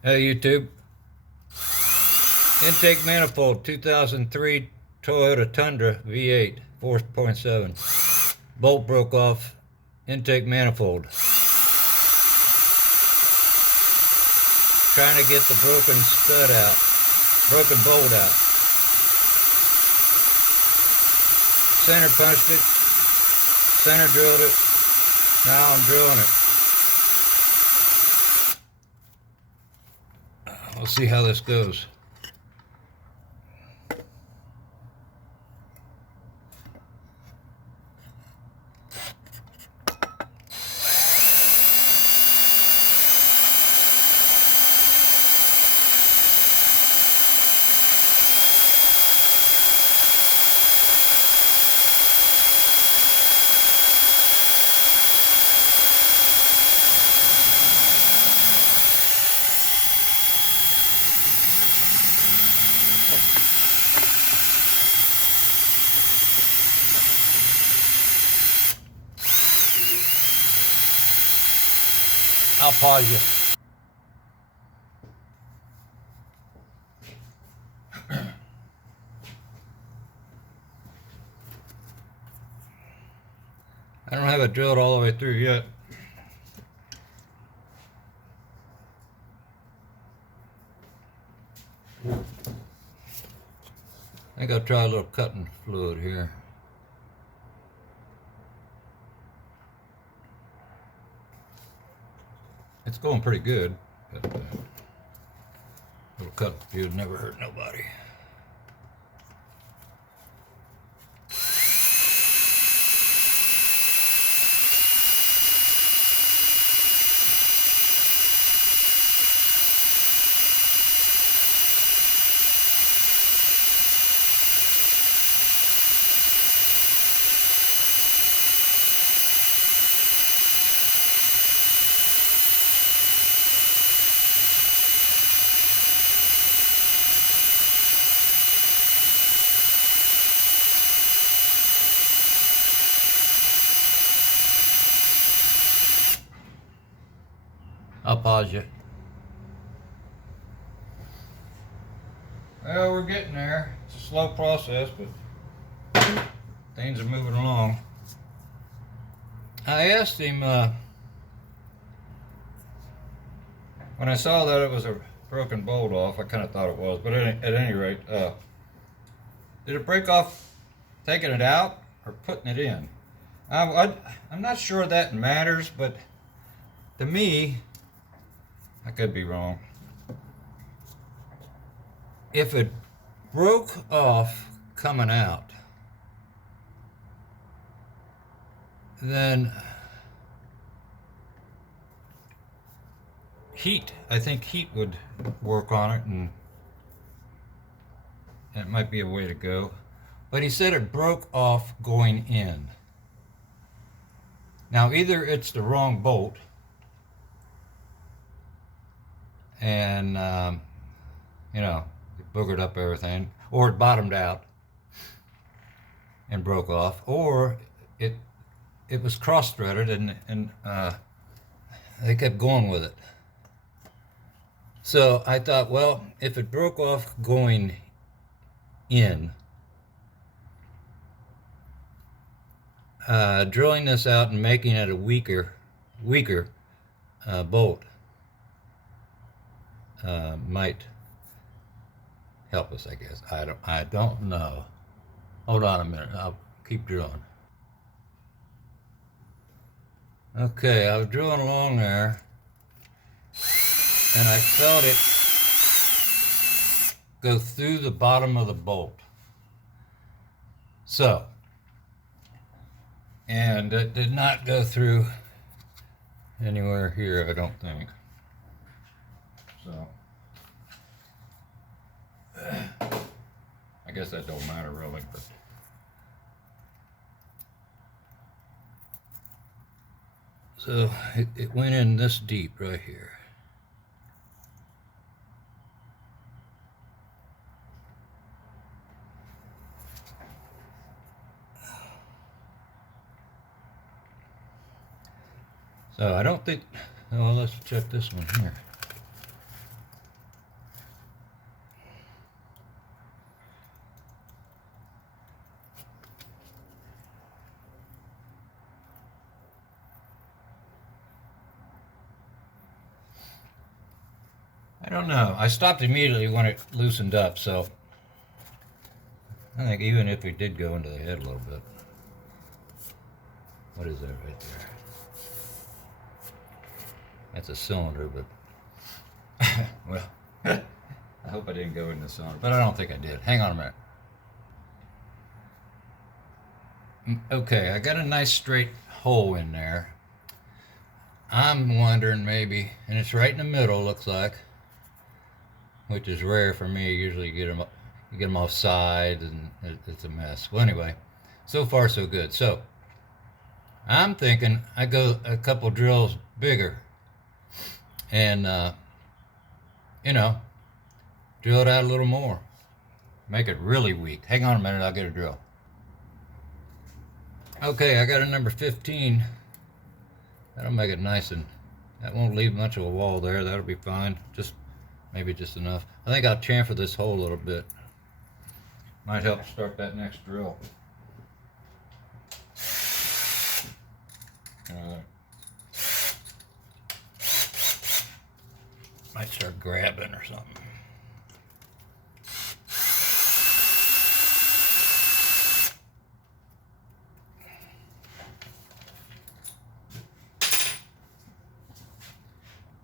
Hey YouTube, intake manifold 2003 Toyota Tundra V8 4.7. Bolt broke off intake manifold. Trying to get the broken stud out, broken bolt out. Center punched it, center drilled it, now I'm drilling it. We'll see how this goes. I'll pause you. I don't have it drilled all the way through yet. I think I'll try a little cutting fluid here. It's going pretty good, but a little cutting fluid never hurt nobody. I'll pause you. Well, we're getting there. It's a slow process, but things are moving along. I asked him, when I saw that it was a broken bolt off, I kind of thought it was, but at any rate, did it break off taking it out or putting it in? I'm not sure that matters, but to me, I could be wrong. If it broke off coming out, then I think heat would work on it, and it might be a way to go. But he said it broke off going in. Now either it's the wrong bolt, and it boogered up everything, or it bottomed out and broke off, or it was cross-threaded and they kept going with it. So I thought, well, if it broke off going in, drilling this out and making it a weaker bolt might help us, I guess. I don't know. Hold on a minute. I'll keep drilling. Okay, I was drilling along there, and I felt it go through the bottom of the bolt. So, and it did not go through anywhere here, I don't think. So, I guess that don't matter really, but so it went in this deep right here. So I don't think, well, let's check this one here. I don't know. I stopped immediately when it loosened up, so I think even if we did go into the head a little bit. What is that right there? That's a cylinder, but well, I hope I didn't go in the cylinder, but I don't think I did. Hang on a minute. Okay, I got a nice straight hole in there. I'm wondering maybe, and it's right in the middle, looks like, which is rare for me. Usually you get them off sides, and it's a mess. Well, anyway, so far so good. So I'm thinking I go a couple drills bigger, and you know, drill it out a little more, make it really weak. Hang on a minute, I'll get a drill. Okay, I got a number 15. That'll make it nice, and that won't leave much of a wall there. That'll be fine. Maybe just enough. I think I'll chamfer this hole a little bit. Might help start that next drill. Might start grabbing or something.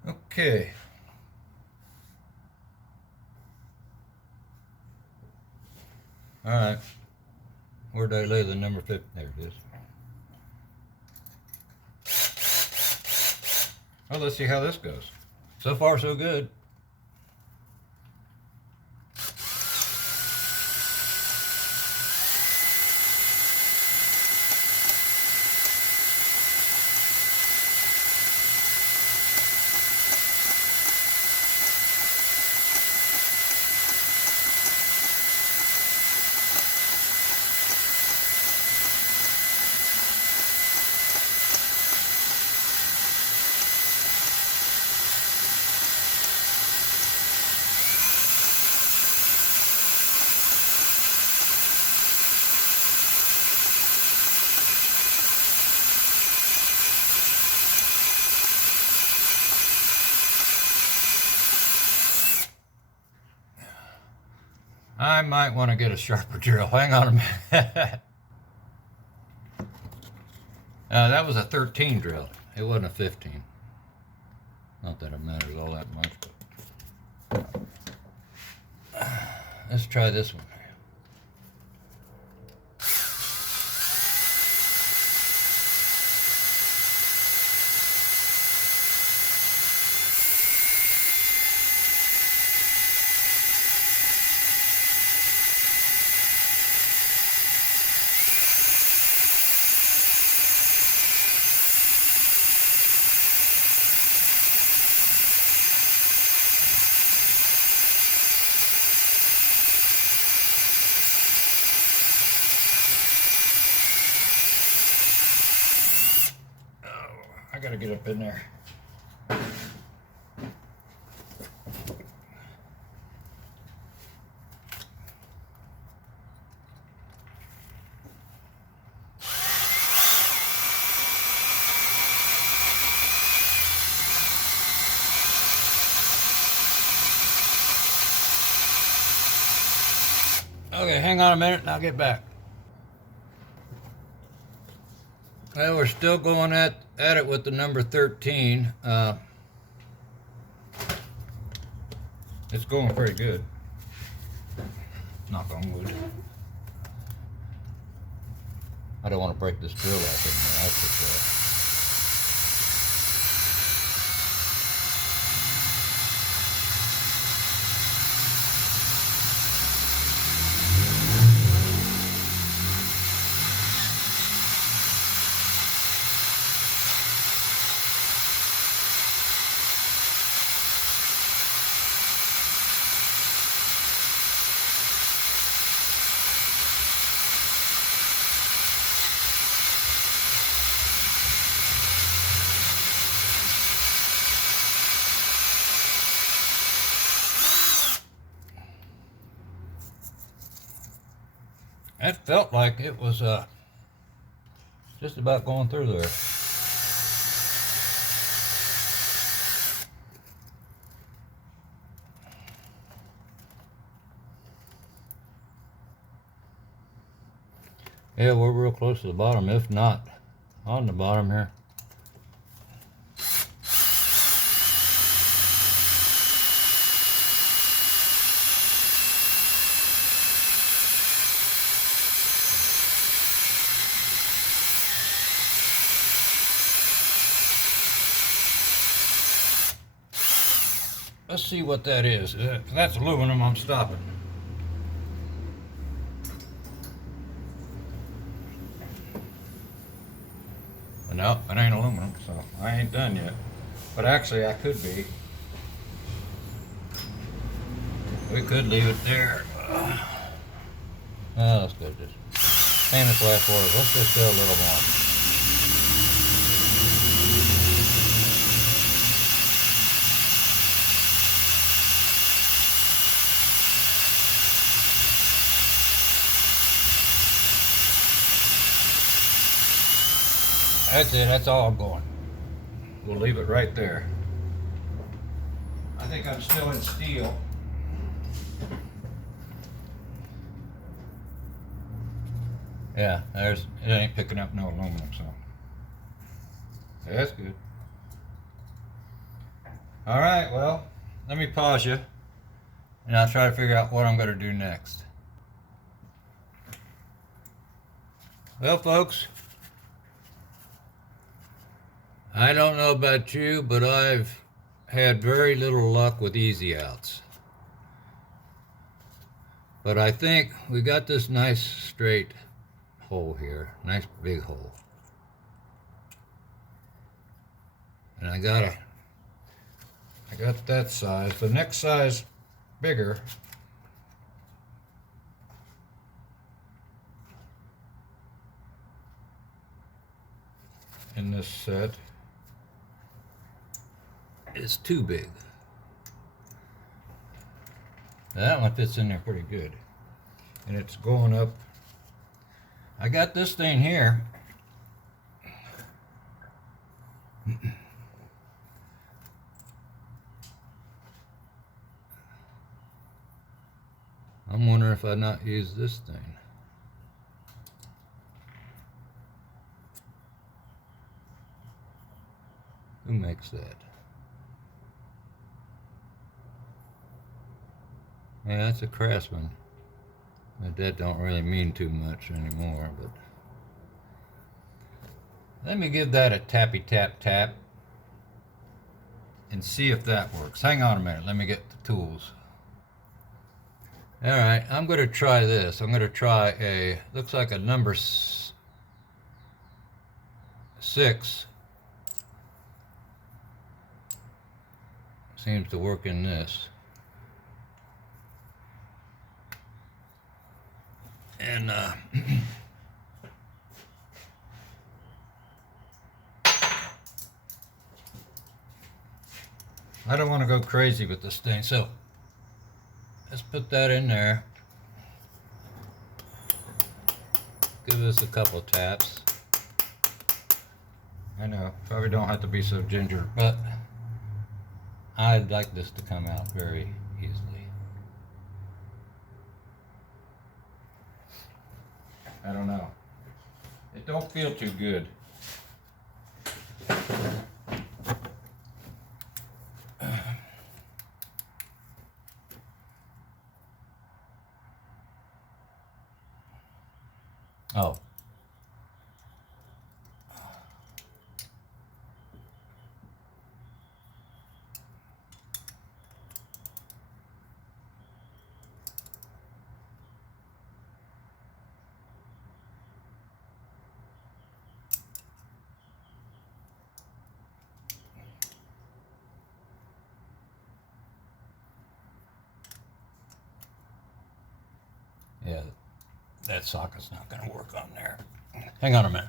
Okay. All right. Where did I lay the number 50? There it is. Well, let's see how this goes. So far, so good. I might want to get a sharper drill. Hang on a minute. That was a 13 drill. It wasn't a 15. Not that it matters all that much, but let's try this one. I gotta get up in there. Okay, hang on a minute and I'll get back. Well, we're still going at it with the number 13. It's going pretty good. Knock on wood. I don't want to break this drill off anymore, that's for sure. It felt like it was just about going through there. Yeah, we're real close to the bottom, if not on the bottom here. Let's see what that is. If that's aluminum, I'm stopping. No, it ain't aluminum, so I ain't done yet. But actually, I could be. We could leave it there. Oh, that's good. Just famous last words. Let's just go a little more. That's it. That's all I'm going. We'll leave it right there. I think I'm still in steel. Yeah, it ain't picking up no aluminum, so that's good. All right, well, let me pause you, and I'll try to figure out what I'm going to do next. Well, folks, I don't know about you, but I've had very little luck with easy outs. But I think we got this nice straight hole here, nice big hole. And I got that size. The next size bigger in this set is too big. That one fits in there pretty good. And it's going up. I got this thing here. I'm wondering if I not use this thing. Who makes that? Yeah, that's a Craftsman. That don't really mean too much anymore, but let me give that a tappy tap tap and see if that works. Hang on a minute, let me get the tools. All right, I'm going to try this. I'm going to try looks like a number 6. Seems to work in this. And I don't want to go crazy with this thing, so let's put that in there. Give this a couple taps. I know, probably don't have to be so ginger, but I'd like this to come out very easily. I don't know. It don't feel too good. Oh. Yeah, that socket's not going to work on there. Hang on a minute.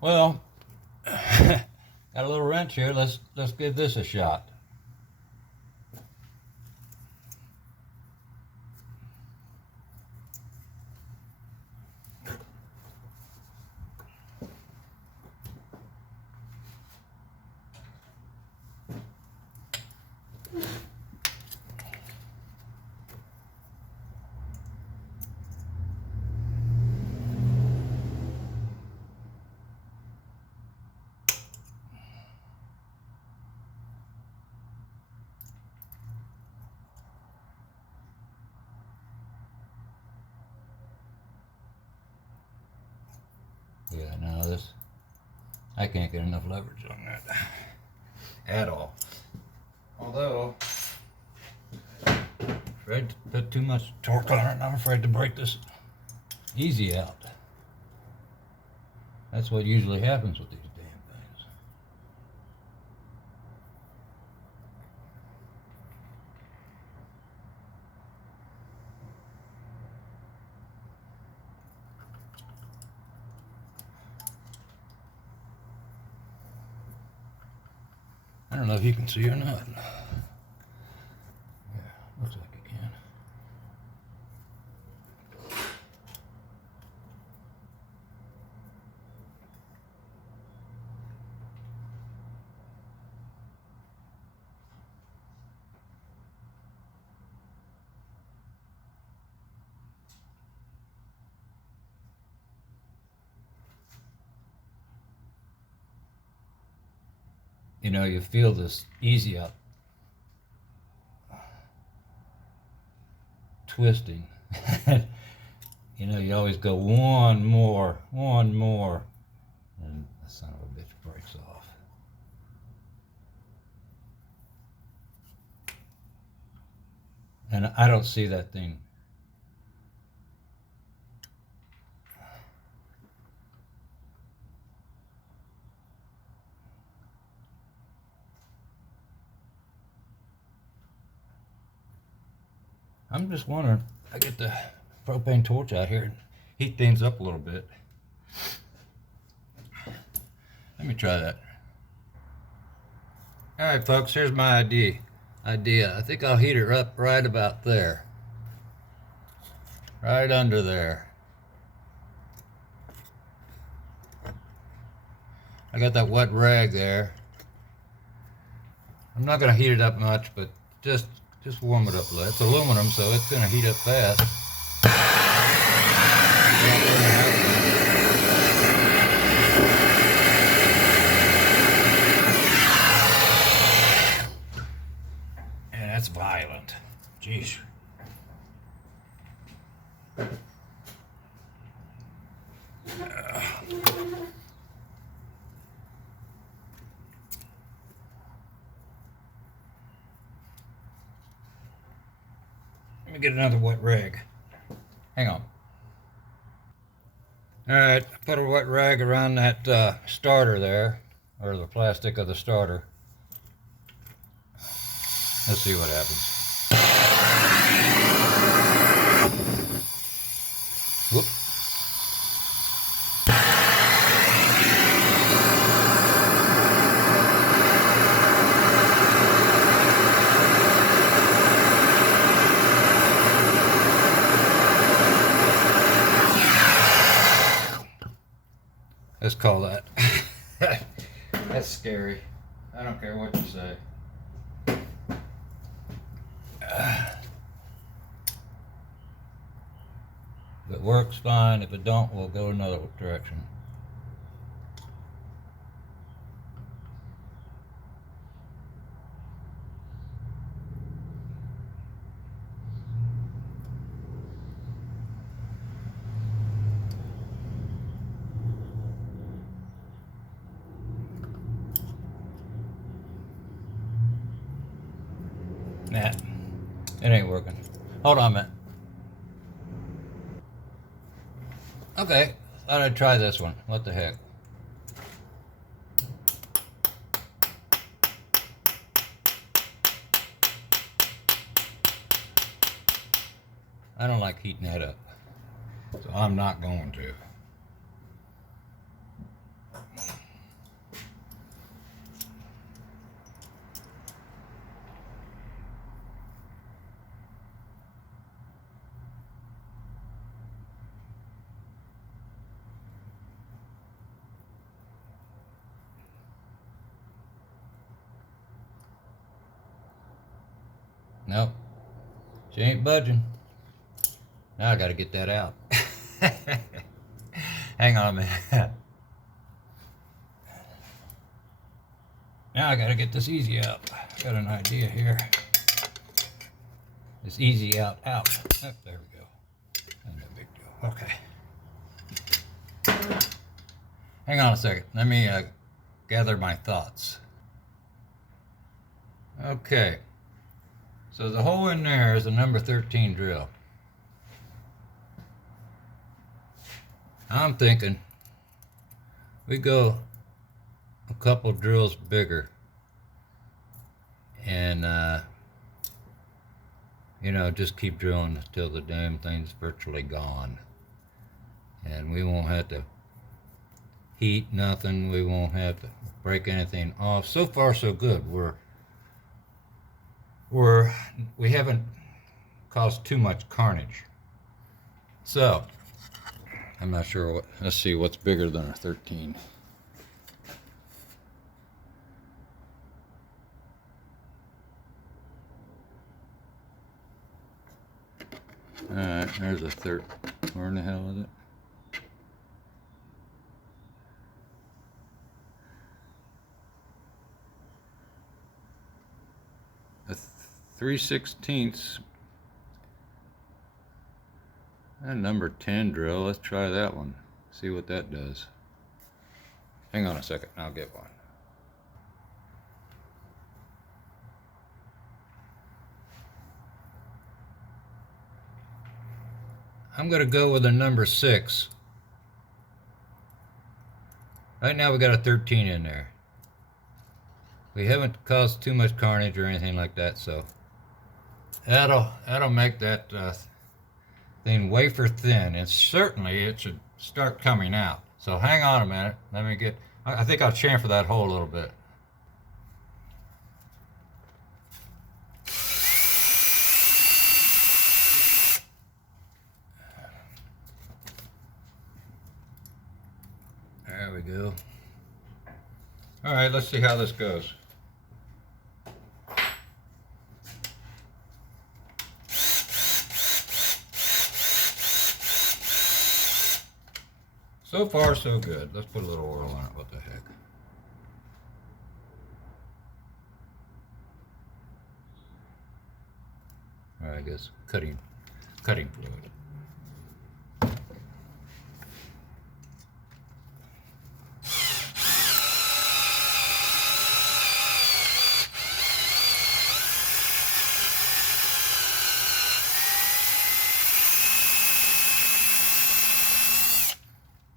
Well, got a little wrench here. Let's give this a shot. Now this, I can't get enough leverage on that at all. Although, afraid to put too much torque on it, and I'm afraid to break this easy out. That's what usually happens with these damn things. I don't know if you can see or not. Yeah, looks like you can. You know, you feel this easy out twisting. You know, you always go one more, and the son of a bitch breaks off. And I don't see that thing. I'm just wondering, I get the propane torch out here and heat things up a little bit. Let me try that. All right, folks, here's my idea. I think I'll heat it up right about there. Right under there. I got that wet rag there. I'm not gonna heat it up much, but just warm it up a little. It's aluminum, so it's gonna heat up fast. And that's violent. Jeez. Let me get another wet rag. Hang on. Alright, put a wet rag around that starter there, or the plastic of the starter. Let's see what happens. Whoop. Let's call that. That's scary. I don't care what you say. If it works, fine. If it don't, we'll go another direction. Nah, it ain't working. Hold on a minute. Okay, thought I'd try this one. What the heck? I don't like heating that up, so I'm not going to. Nope, she ain't budging. Now I gotta get that out. Hang on a minute. Now I gotta get this easy out. Got an idea here. This easy out. Oh, there we go. Not a big deal. Okay. Hang on a second. Let me gather my thoughts. Okay. So the hole in there is a number 13 drill. I'm thinking we go a couple drills bigger and you know, just keep drilling until the damn thing's virtually gone. And we won't have to heat nothing, we won't have to break anything off. So far so good. We haven't caused too much carnage. So I'm not sure what, let's see what's bigger than a 13. Alright, there's a 13. Where in the hell is it? A 3/16 and number 10 drill. Let's try that one. See what that does. Hang on a second, I'll get one. I'm gonna go with a number 6. Right now we got a 13 in there. We haven't caused too much carnage or anything like that, so that'll make that thing wafer thin, and certainly it should start coming out. So hang on a minute. Let me get. I think I'll chamfer that hole a little bit. There we go. All right, let's see how this goes. So far, so good. Let's put a little oil on it. What the heck? All right, I guess cutting fluid.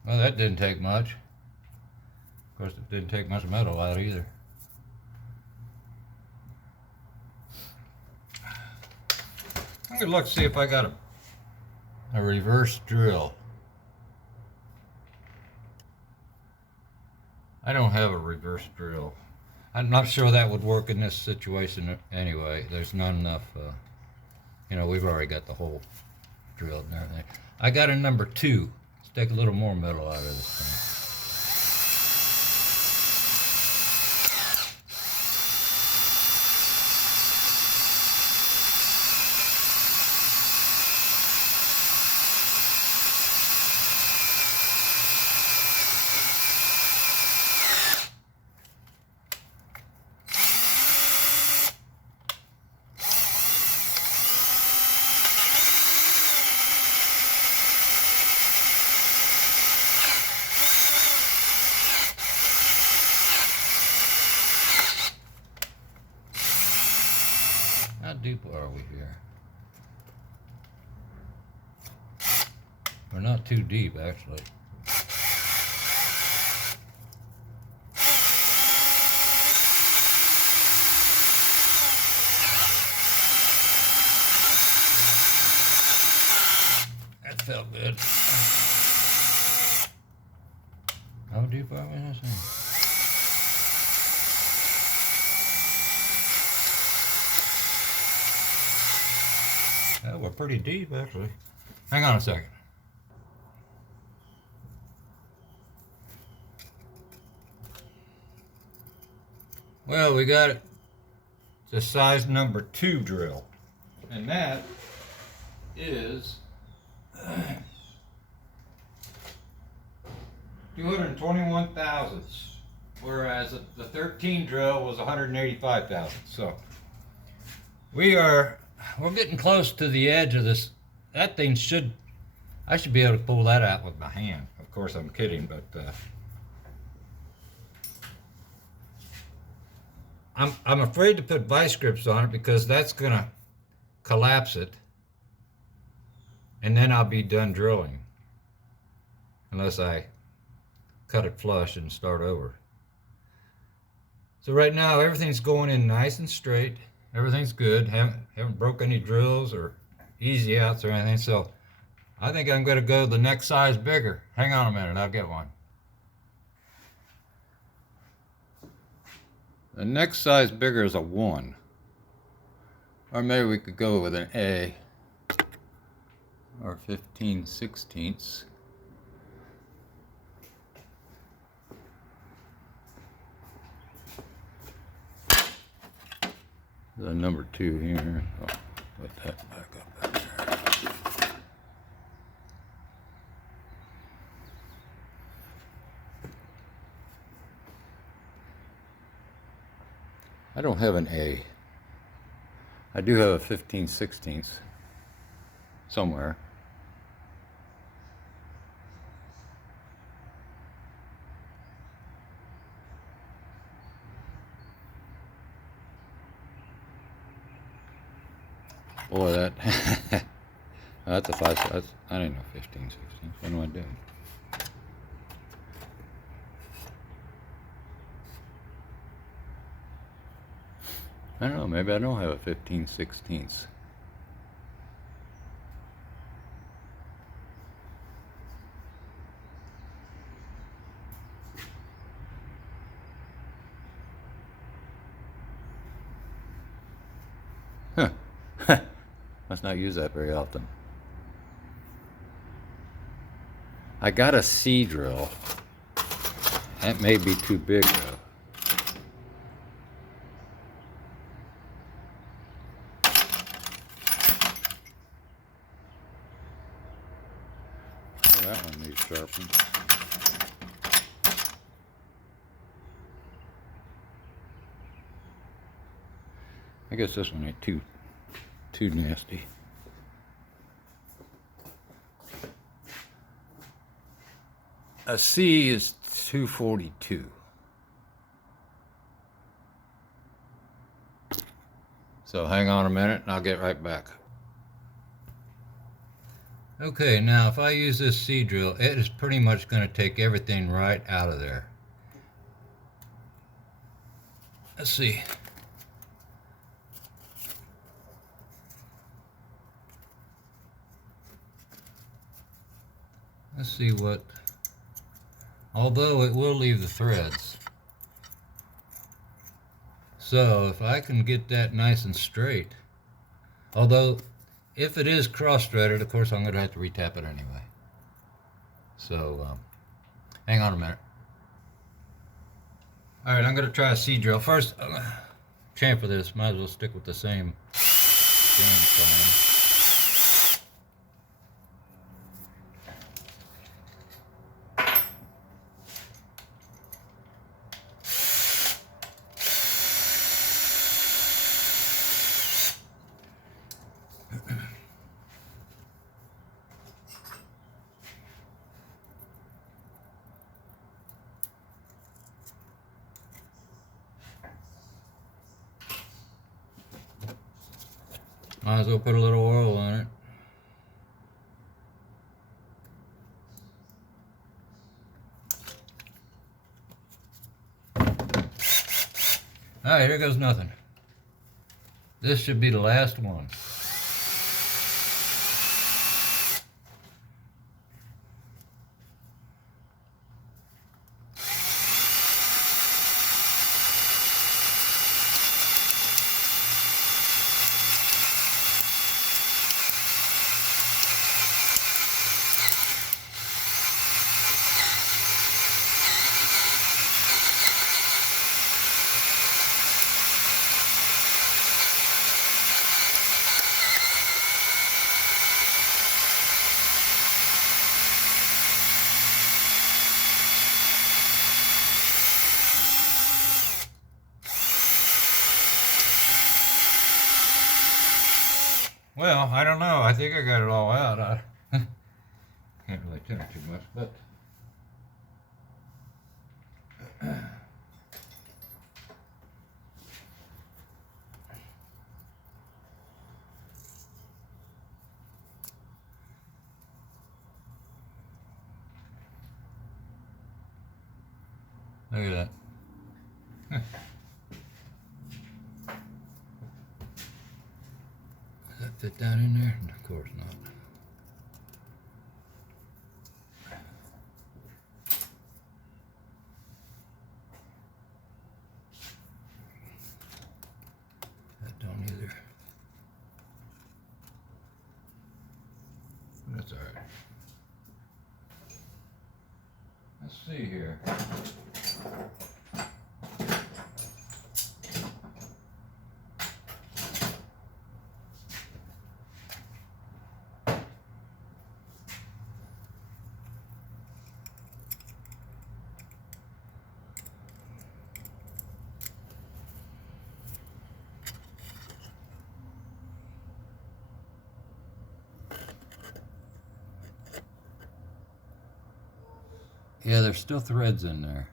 Well, that didn't take much. Of course, it didn't take much metal out either. I'm gonna look to see if I got a reverse drill. I don't have a reverse drill. I'm not sure that would work in this situation anyway. There's not enough, you know, we've already got the hole drilled and everything. I got a number 2. Let's take a little more metal out of this thing. How deep are we here? We're not too deep, actually. That felt good. How deep are we in this thing? Well, we're pretty deep, actually. Hang on a second. Well, we got it. It's a size number 2 drill. And that is 221 thousandths. Whereas the 13 drill was 185 thousandths. So we're getting close to the edge of this. That thing I should be able to pull that out with my hand. Of course, I'm kidding, but I'm afraid to put vice grips on it because that's gonna collapse it, and then I'll be done drilling unless I cut it flush and start over. So right now everything's going in nice and straight. Everything's good. Haven't broke any drills or easy outs or anything. So I think I'm going to go the next size bigger. Hang on a minute, I'll get one. The next size bigger is a 1. Or maybe we could go with an A or 15/16. The number 2 here. Oh, put that back up there. I don't have an A. I do have a 15/16 somewhere. Boy, that that's a 5. I didn't know 15/16. What am I doing? I don't know. Maybe I don't have a 15/16. Huh. Must not use that very often. I got a C drill. That may be too big though. Oh, that one needs sharpening. I guess this one ain't too nasty. A C is 242. So hang on a minute and I'll get right back. Okay, now if I use this C drill, it is pretty much going to take everything right out of there. Let's see. Let's see what, although it will leave the threads. So if I can get that nice and straight, although if it is cross-threaded, of course I'm going to have to retap it anyway. So hang on a minute. Alright, I'm going to try a C drill. First, chamfer this, might as well stick with the same plan. Might as well put a little oil on it. Alright, here goes nothing. This should be the last one. Well, I don't know. I think I got it all out. I can't really tell it too much, but Look at that. Huh. Does that fit down in there? Of course not. That don't either. That's all right. Let's see here. Yeah, there's still threads in there.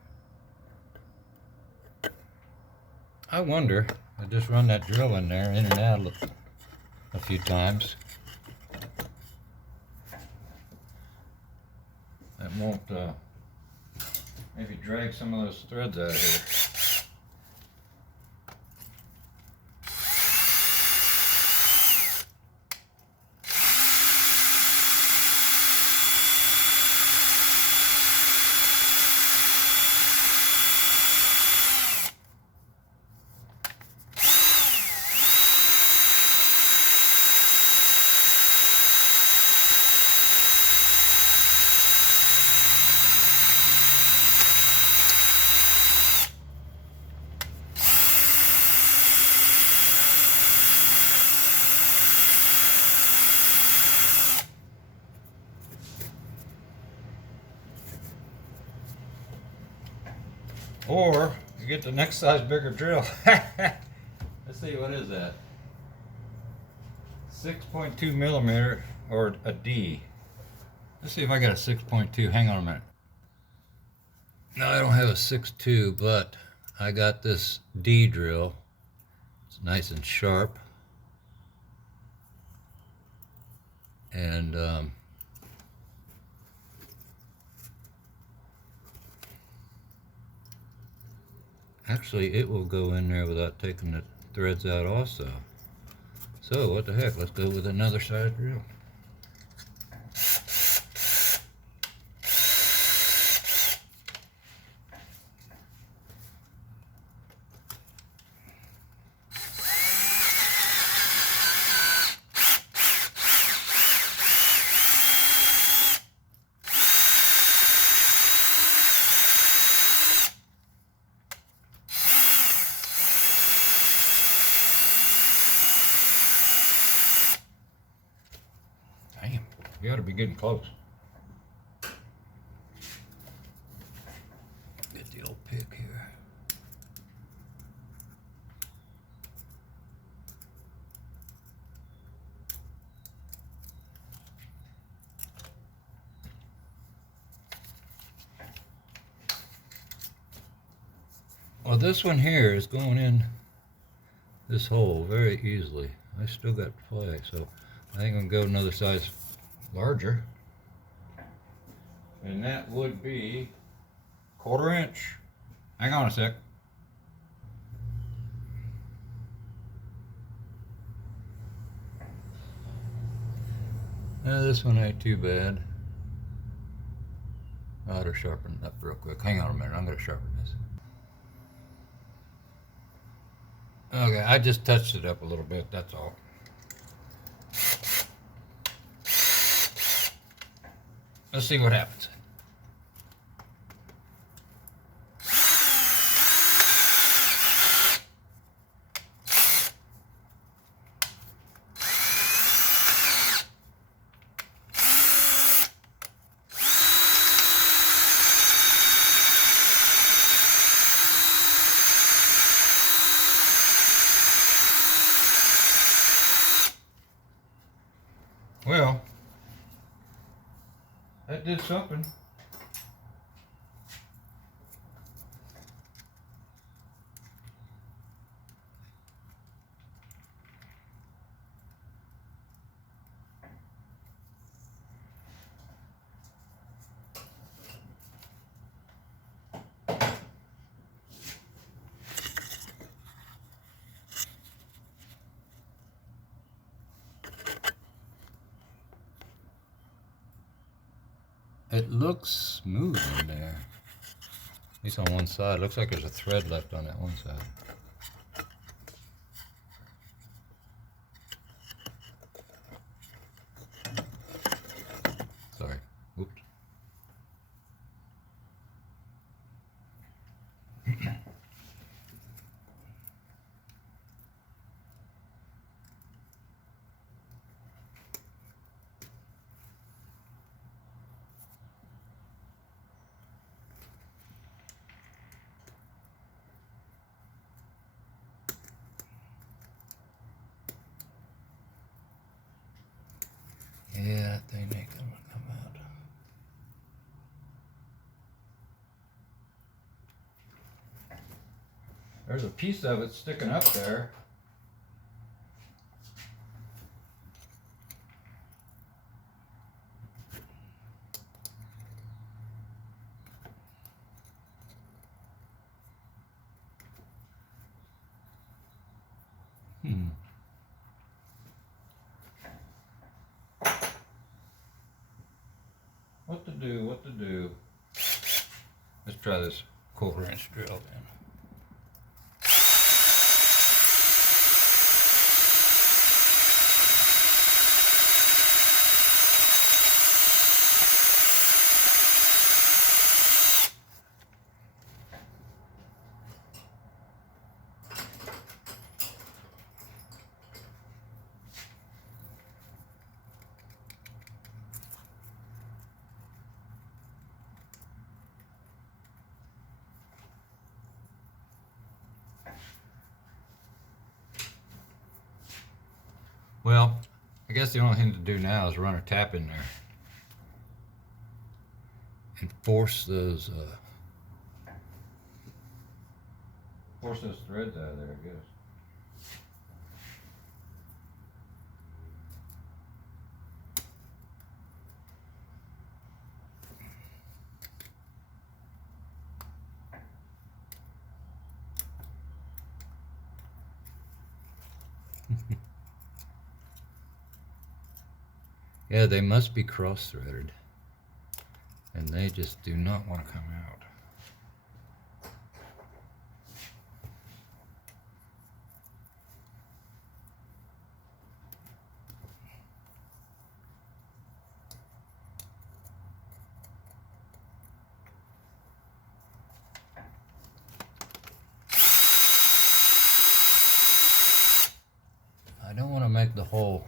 I wonder, I just run that drill in there, in and out a few times. That won't maybe drag some of those threads out of here. Or you get the next size bigger drill. Let's see, what is that? 6.2 millimeter or a D. Let's see if I got a 6.2. Hang on a minute. No, I don't have a 6.2, but I got this D drill. It's nice and sharp. And actually, it will go in there without taking the threads out also. So, what the heck, let's go with another size drill. You ought to be getting close. Get the old pick here. Well, this one here is going in this hole very easily. I still got play, so I think I'm going to go another size larger, and that would be 1/4 inch. Hang on a sec. This one ain't too bad. I ought to sharpen it up real quick. Hang on a minute, I'm going to sharpen this. Okay, I just touched it up a little bit, that's all. Let's see what happens. Well, that did something. It looks smooth in there. At least on one side. Looks like there's a thread left on that one side. Sorry. Oops. Yeah, that thing ain't gonna come out. There's a piece of it sticking up there. What to do, what to do? Let's try this 1/4-inch drill then. Well, I guess the only thing to do now is run a tap in there and force those threads out of there, I guess. Yeah, they must be cross-threaded, and they just do not want to come out. I don't want to make the hole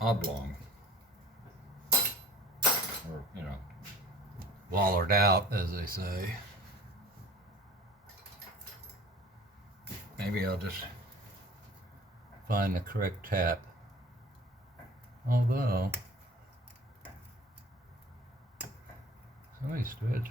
oblong, or, you know, wallered out, as they say. Maybe I'll just find the correct tap. Although, some of these threads.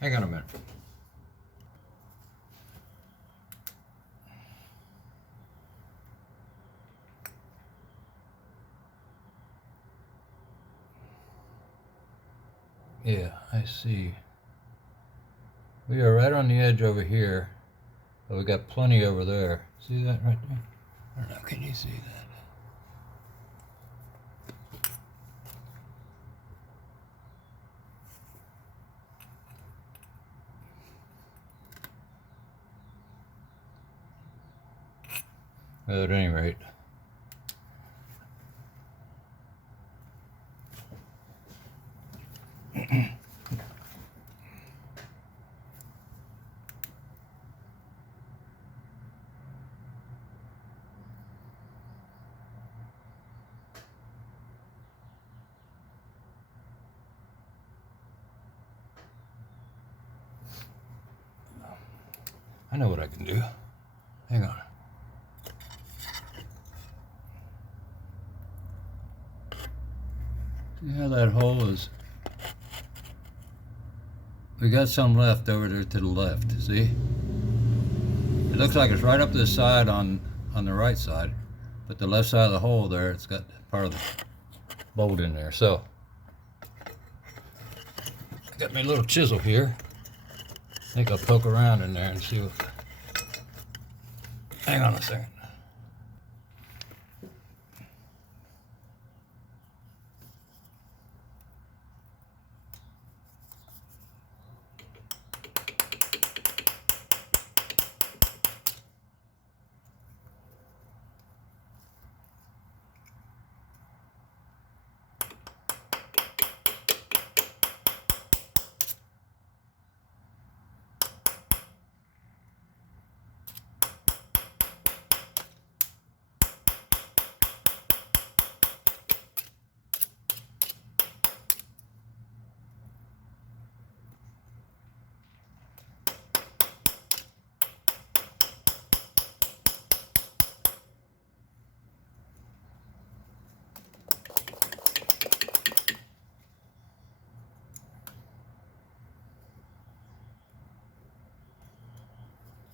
Hang on a minute. Yeah, I see. We are right on the edge over here, but we got plenty over there. See that right there? I don't know, can you see that? Well, at any rate, I know what I can do. Hang on. See how that hole is? We got some left over there to the left, see? It looks like it's right up this side on the right side, but the left side of the hole there, it's got part of the bolt in there. So, I got my little chisel here. I think I'll poke around in there and see what... Hang on a second.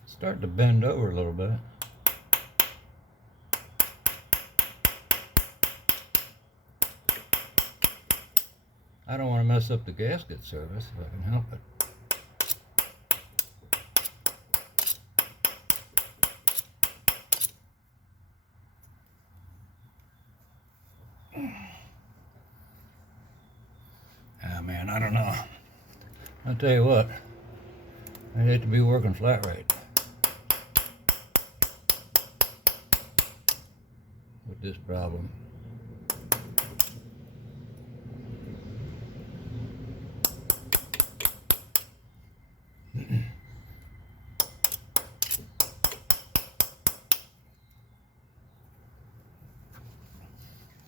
Starting to bend over a little bit. I don't want to mess up the gasket service if I can help it. Ah, man, I don't know. I'll tell you what, I hate to be working flat rate with this problem.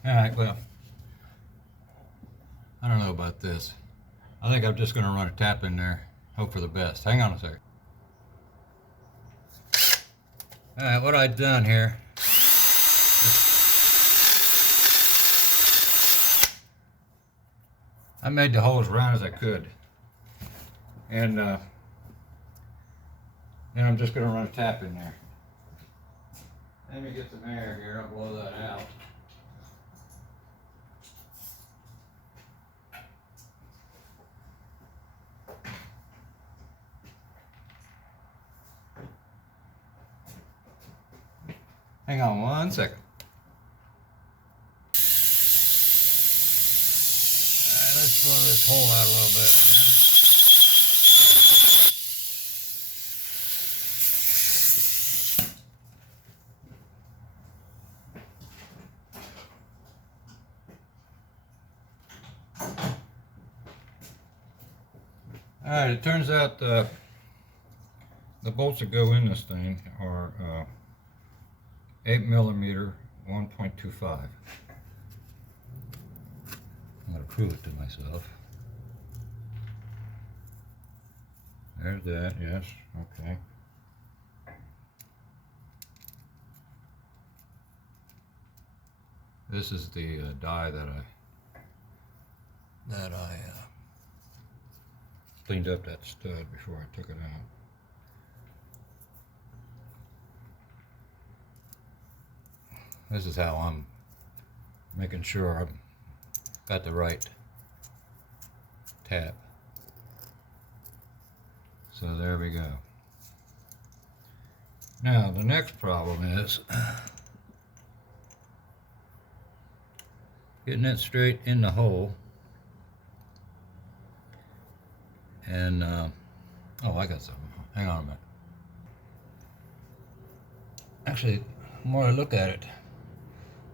Alright, well, I don't know about this. I think I'm just going to run a tap in there, hope for the best. Hang on a second. Alright, what I've done here is I made the hole as round as I could. And then I'm just going to run a tap in there. Let me get some air here, I'll blow that out. Hang on 1 second. Let's blow this hole out a little bit, man. Alright, it turns out the bolts that go in this thing are 8mm 1.25. I'm going to prove it to myself. There's that, yes, okay. This is the die that I cleaned up that stud before I took it out. This is how I'm making sure I've got the right tap. So there we go. Now the next problem is getting it straight in the hole. And oh, I got something. Hang on a minute. Actually, the more I look at it,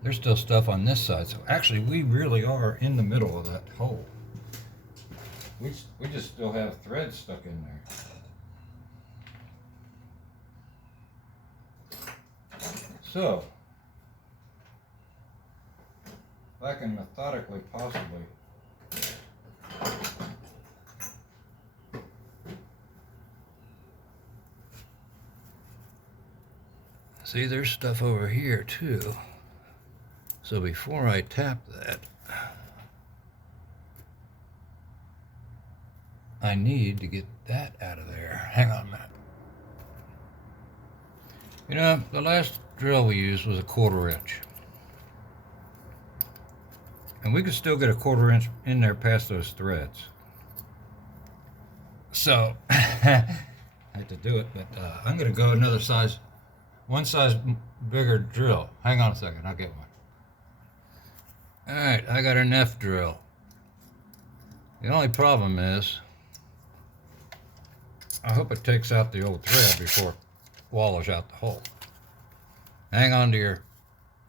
there's still stuff on this side. So actually, we really are in the middle of that hole. We just still have threads stuck in there. So, if I can methodically possibly See, there's stuff over here too. So before I tap that, I need to get that out of there. Hang on a minute. You know, the last drill we used was a 1/4 inch. And we could still get a 1/4 inch in there past those threads. So, I had to do it, but I'm going to go another size, one size bigger drill. Hang on a second, I'll get one. Alright, I got an F drill. The only problem is, I hope it takes out the old thread before it wallows out the hole. Hang on to your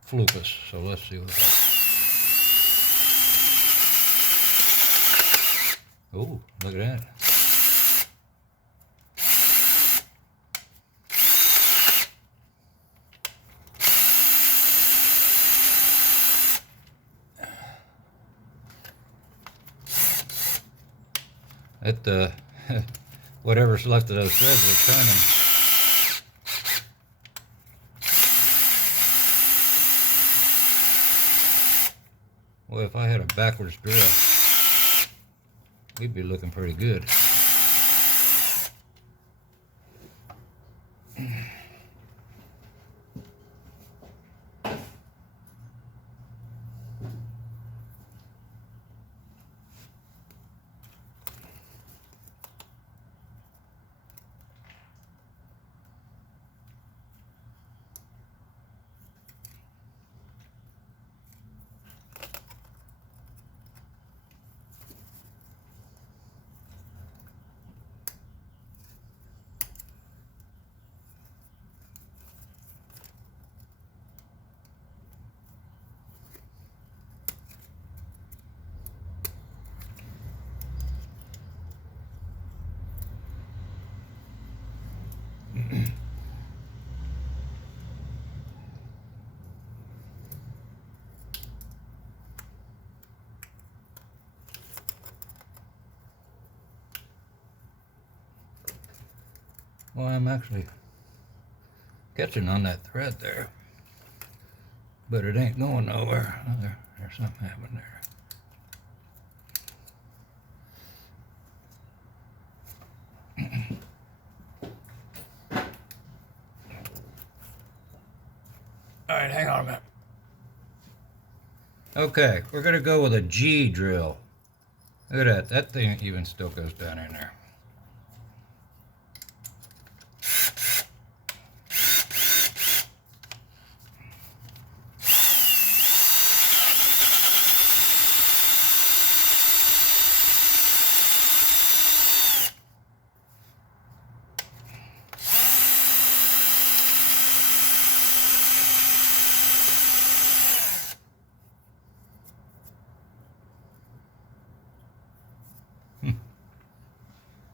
floopus, so let's see what happens. Oh, look at that. Whatever's left of those threads are turning. Well, if I had a backwards drill, we'd be looking pretty good. Well, I'm actually catching on that thread there, but it ain't going nowhere. Oh, there's something happening there. All right, hang on a minute. Okay, we're gonna go with a G drill. Look at that. That thing even still goes down in there.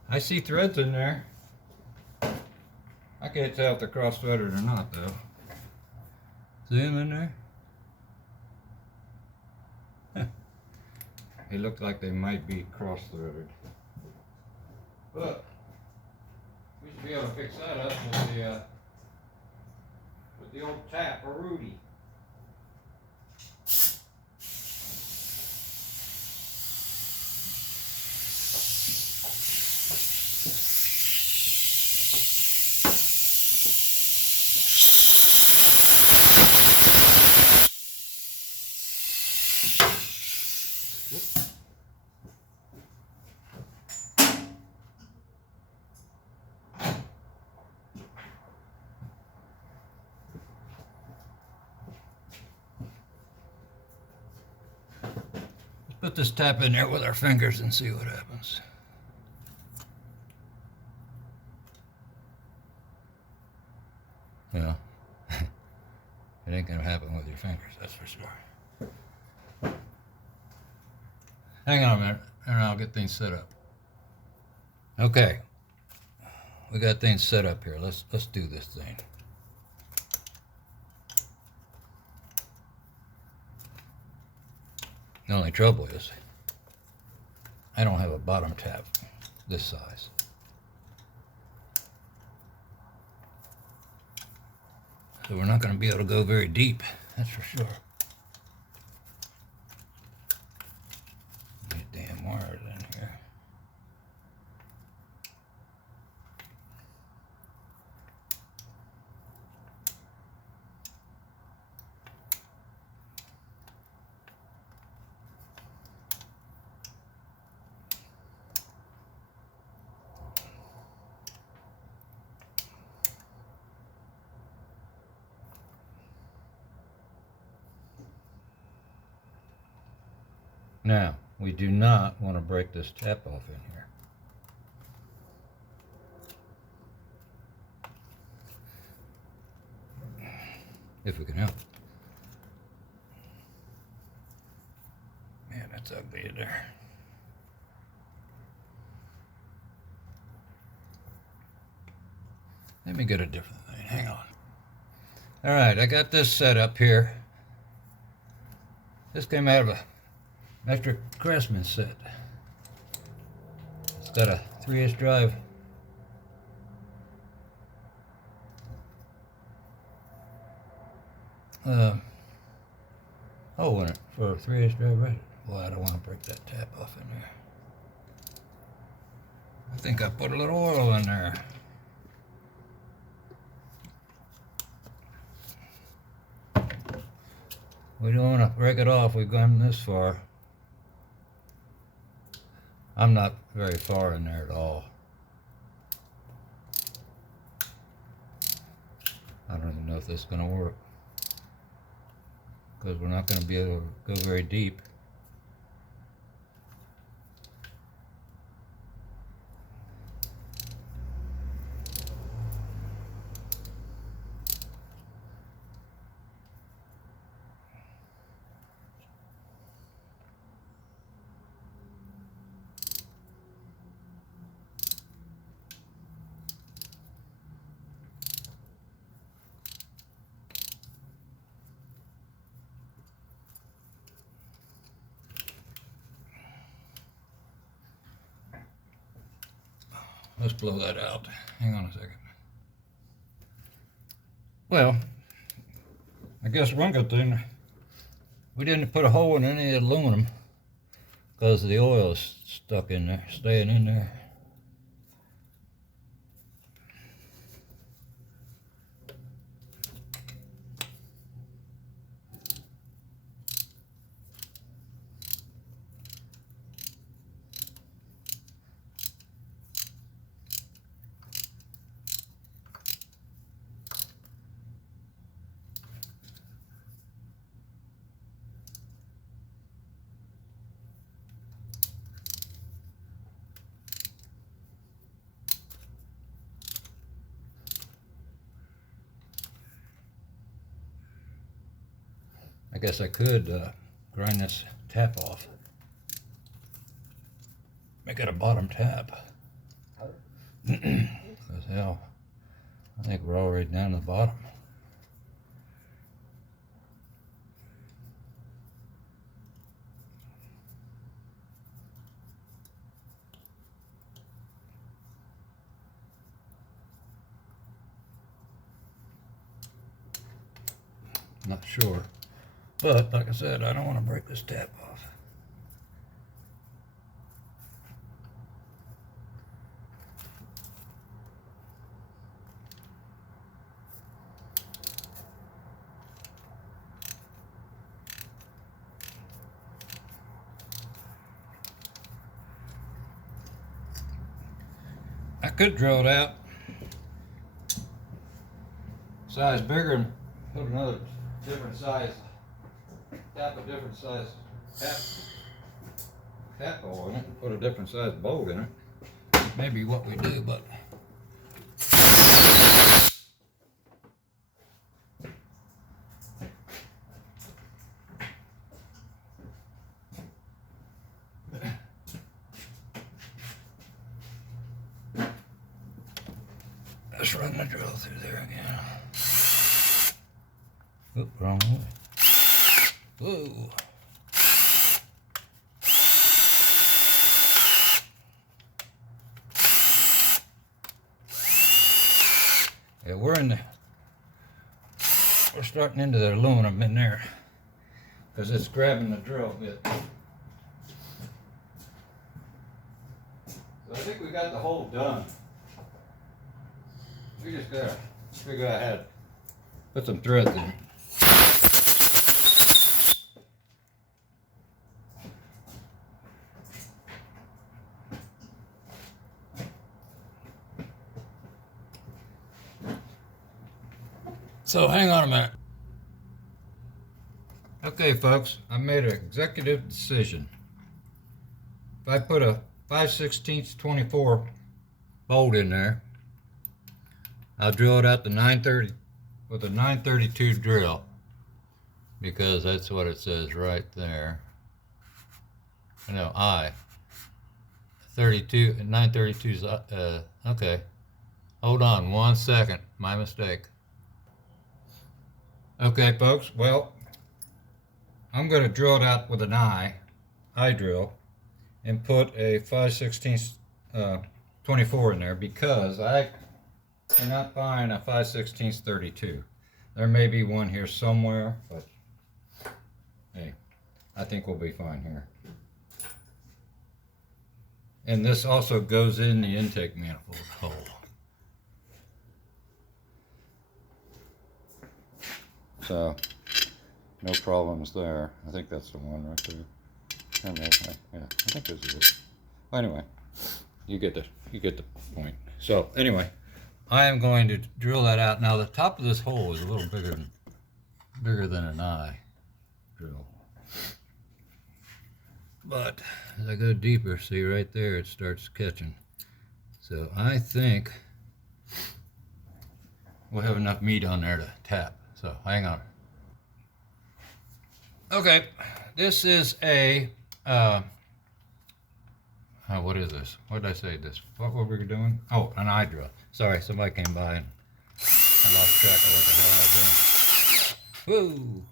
I see threads in there. I can't tell if they're cross-threaded or not, though. See them in there? They look like they might be cross-threaded. But we should be able to fix that up with the old tap or Rudy. Put this tap in there with our fingers and see what happens. Well, it ain't gonna happen with your fingers, that's for sure. Hang on a minute, and I'll get things set up. Okay, we got things set up here. Let's do this thing. The only trouble is, I don't have a bottom tap this size. So we're not going to be able to go very deep, that's for sure. These damn wires in here. Now, we do not want to break this tap off in here. If we can help it. Man, that's ugly in there. Let me get a different thing, hang on. All right, I got this set up here. This came out of a Metric Craftsman set. It's got a 3/8 drive. Hole in it for a 3/8 drive right. Well, I don't want to break that tap off in there. I think I put a little oil in there. We don't want to break it off. We've gone this far. I'm not very far in there at all. I don't even know if this is going to work, because we're not going to be able to go very deep. Let's blow that out. Hang on a second. Well, I guess one good thing, we didn't put a hole in any aluminum because the oil is stuck in there, staying in there. I guess I could grind this tap off. Make it a bottom tap. Because hell, I think we're already down to the bottom. Not sure. But, like I said, I don't want to break this tap off. I could drill it out size bigger and put another different size, tap a different size tap hole in it, and put a different size bolt in it. Maybe what we do, but let's run the drill through there again. Oop, wrong way. Whoa. Yeah, we're in the we're starting into the aluminum in there because it's grabbing the drill bit. So I think we got the hole done. We just gotta figure out how to put some threads in. So hang on a minute. Okay folks, I made an executive decision. If I put a 5/16 24 bolt in there, I'll drill it out to 930 with a 932 drill, because that's what it says right there. No, 32 and 932 is okay. Hold on 1 second, my mistake. Okay folks, well, I'm going to drill it out with an eye drill, and put a 5/16 24 in there, because I cannot find a 5/16 32. There may be one here somewhere, but hey, I think we'll be fine here. And this also goes in the intake manifold hole. So, no problems there. I think that's the one right there. Yeah, I think this is it. Well, anyway, you get the point. So anyway, I am going to drill that out. Now the top of this hole is a little bigger than an eye drill. But as I go deeper, see right there, it starts catching. So I think we'll have enough meat on there to tap. So hang on. Okay, this is a, what is this? What did I say this? What were we doing? Oh, an eye drill. Sorry, somebody came by and I lost track of what the hell I was doing. Woo!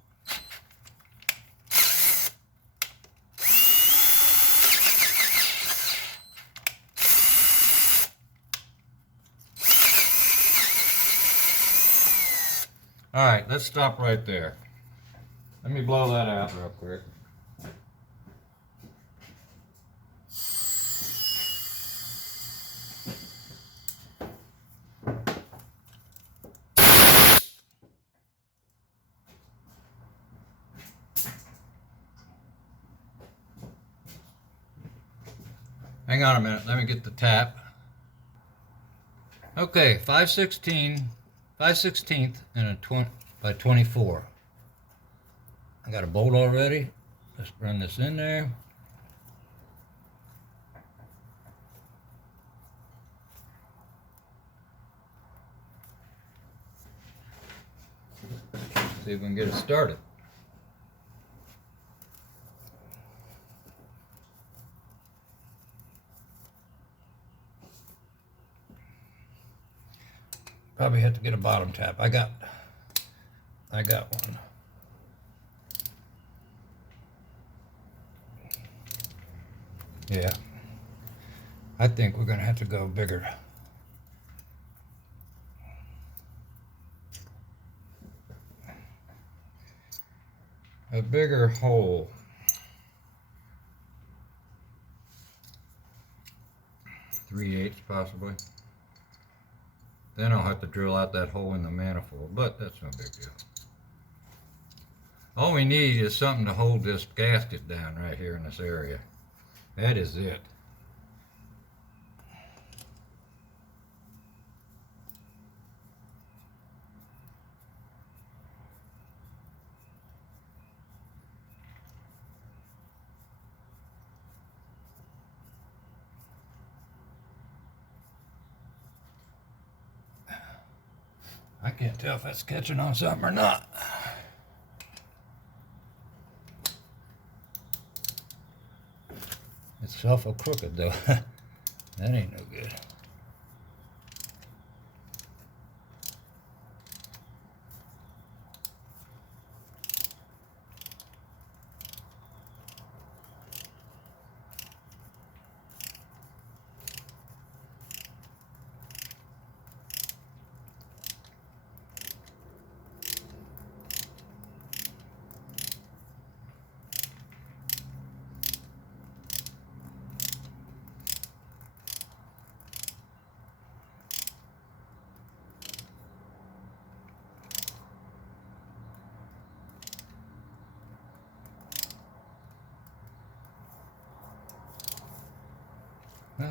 All right, let's stop right there. Let me blow that out real quick. Hang on a minute, let me get the tap. Okay, 5/16 and a 20 by 24. I got a bolt already. Let's run this in there. See if we can get it started. Probably have to get a bottom tap. I got one. Yeah, I think we're gonna have to go bigger. A bigger hole. 3/8 possibly. Then I'll have to drill out that hole in the manifold, but that's no big deal. All we need is something to hold this gasket down right here in this area. That is it. I can't tell if that's catching on something or not. It's awful crooked though. That ain't no good.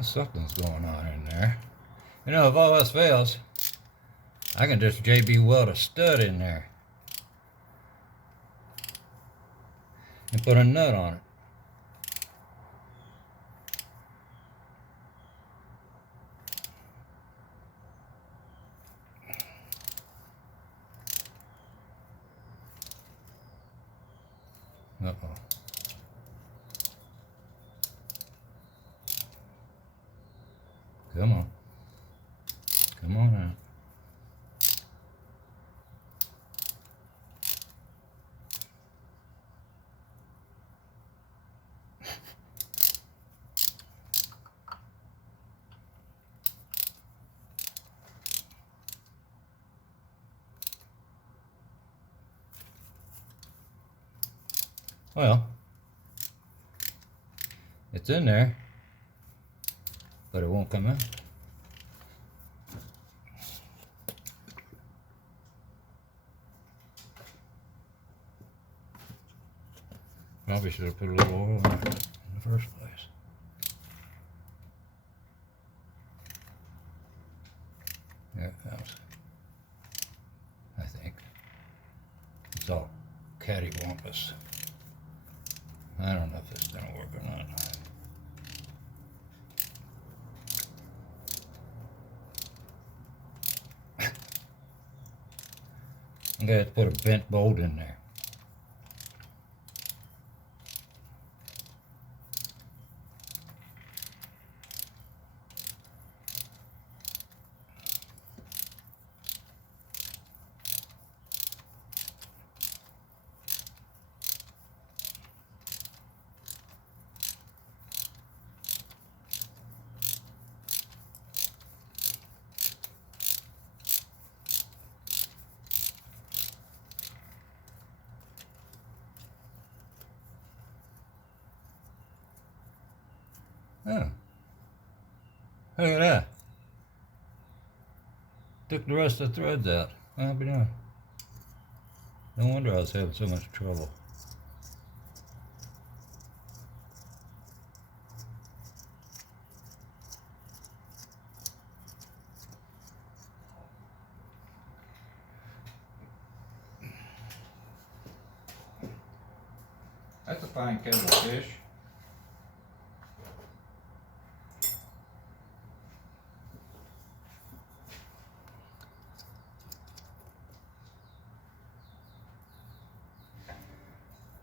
Something's going on in there. You know, if all else fails, I can just JB weld a stud in there and put a nut on it. Uh-oh. Come on. Come on out. Well, it's in there, but it won't come out. Probably should have put a little oil in there in the first place. There it comes. I think. It's all cattywampus. I don't know if this is going to work or not. I'm going to have to put a bent bolt in there. Oh, look at that. Took the rest of the threads out. I'll be done. No wonder I was having so much trouble. That's a fine kettle of fish.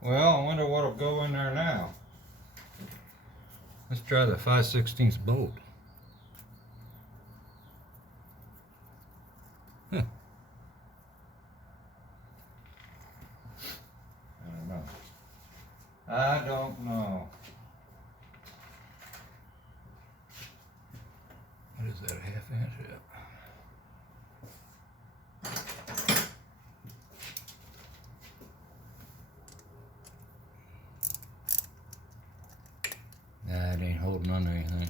Well, I wonder what'll go in there now. Let's try the 5/16 bolt. Huh. I don't know. I don't know. What is that, a 1/2 inch? Yeah. Nah, it ain't holding on to anything.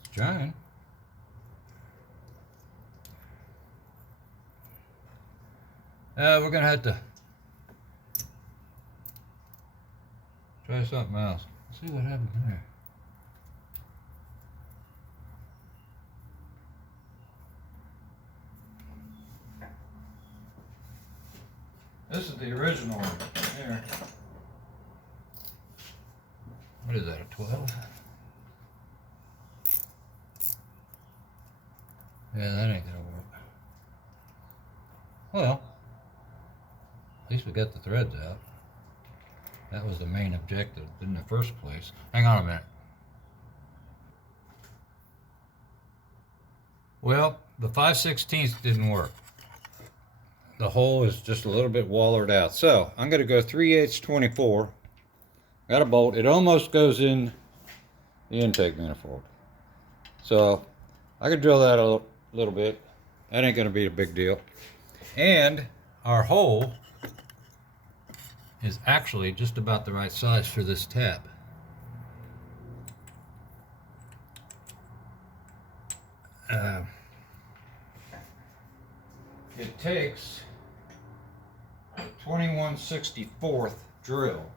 It's trying. We're gonna have to try something else. Let's see what happens there. This is the original one here. What is that, a 12? Yeah, that ain't gonna work. Well, at least we got the threads out. That was the main objective in the first place. Hang on a minute. Well, the 5/16 didn't work. The hole is just a little bit wallered out. So I'm gonna go 3/8 24. Got a bolt. It almost goes in the intake manifold. So I could drill that a little bit. That ain't gonna be a big deal. And our hole is actually just about the right size for this tab. It takes a 21/64 drill.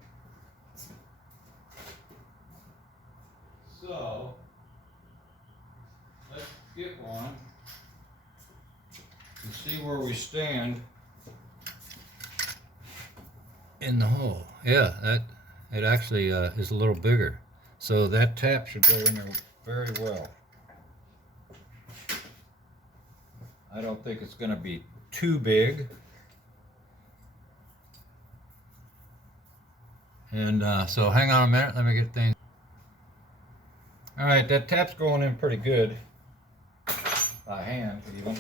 get one to see where we stand in the hole. Yeah, it actually is a little bigger. So that tap should go in there very well. I don't think it's going to be too big. And so hang on a minute, let me get things. All right, that tap's going in pretty good. By hand, even.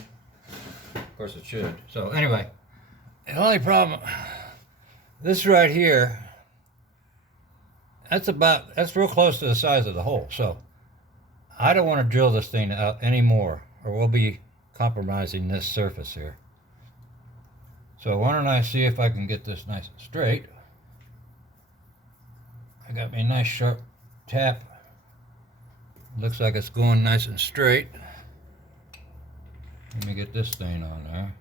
Of course it should. So anyway, the only problem, this right here, that's real close to the size of the hole. So I don't want to drill this thing out anymore, or we'll be compromising this surface here. So why don't I see if I can get this nice and straight. I got me a nice sharp tap. Looks like it's going nice and straight. Let me get this thing on there.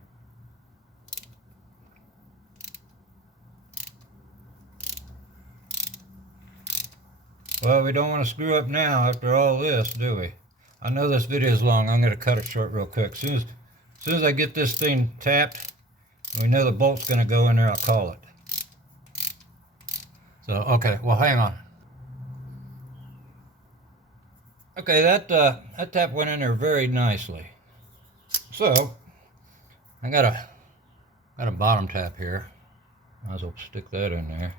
Well, we don't want to screw up now after all this, do we? I know this video is long. I'm going to cut it short real quick. As soon as I get this thing tapped, we know the bolt's going to go in there, I'll call it. So, okay, well, hang on. Okay, that tap went in there very nicely. So, I got a bottom tap here. Might as well stick that in there.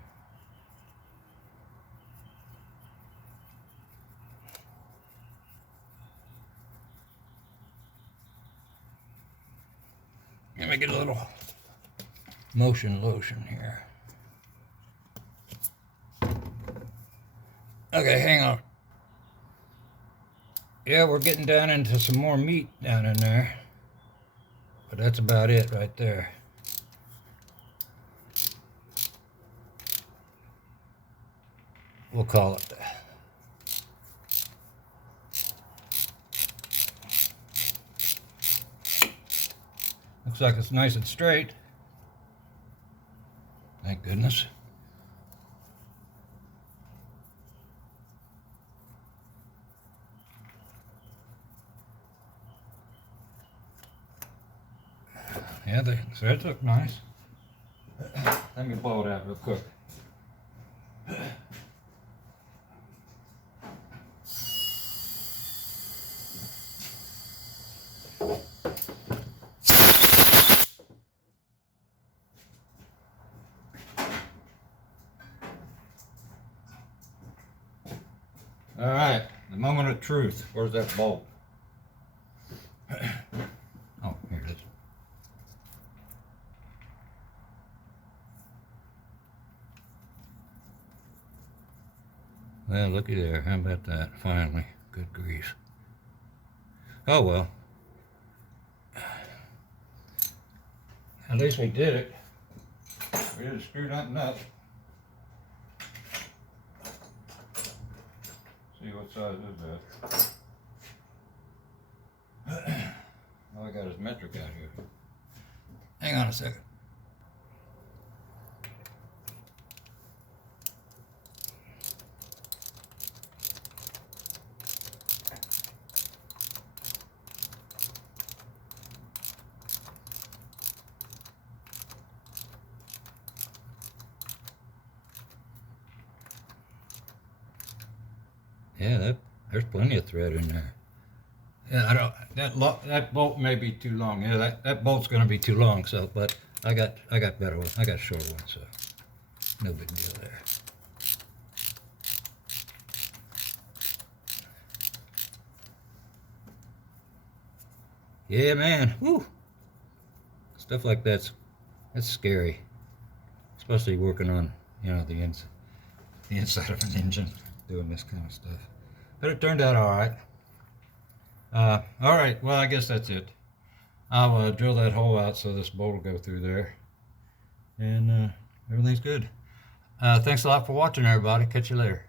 Let me get a little motion lotion here. Okay, hang on. Yeah, we're getting down into some more meat down in there. But that's about it right there. We'll call it that. Looks like it's nice and straight. Thank goodness. Yeah, the threads look nice. Let me blow it out real quick. All right, the moment of truth. Where's that bolt? Oh, here it is. Well, looky there. How about that? Finally. Good grief. Oh, well. At least we did it. We didn't screw nothing up. See what size is that? All I got is metric out here. Hang on a second. Yeah, there's plenty of thread in there. Yeah, that bolt may be too long. Yeah, that bolt's going to be too long. So, but I got better ones. I got short ones, so no big deal there. Yeah, man. Woo. Stuff like that's scary, especially working on the inside of an engine, doing this kind of stuff. But it turned out all right. All right, well, I guess that's it. I'll drill that hole out so this bolt will go through there. And everything's good. Thanks a lot for watching, everybody. Catch you later.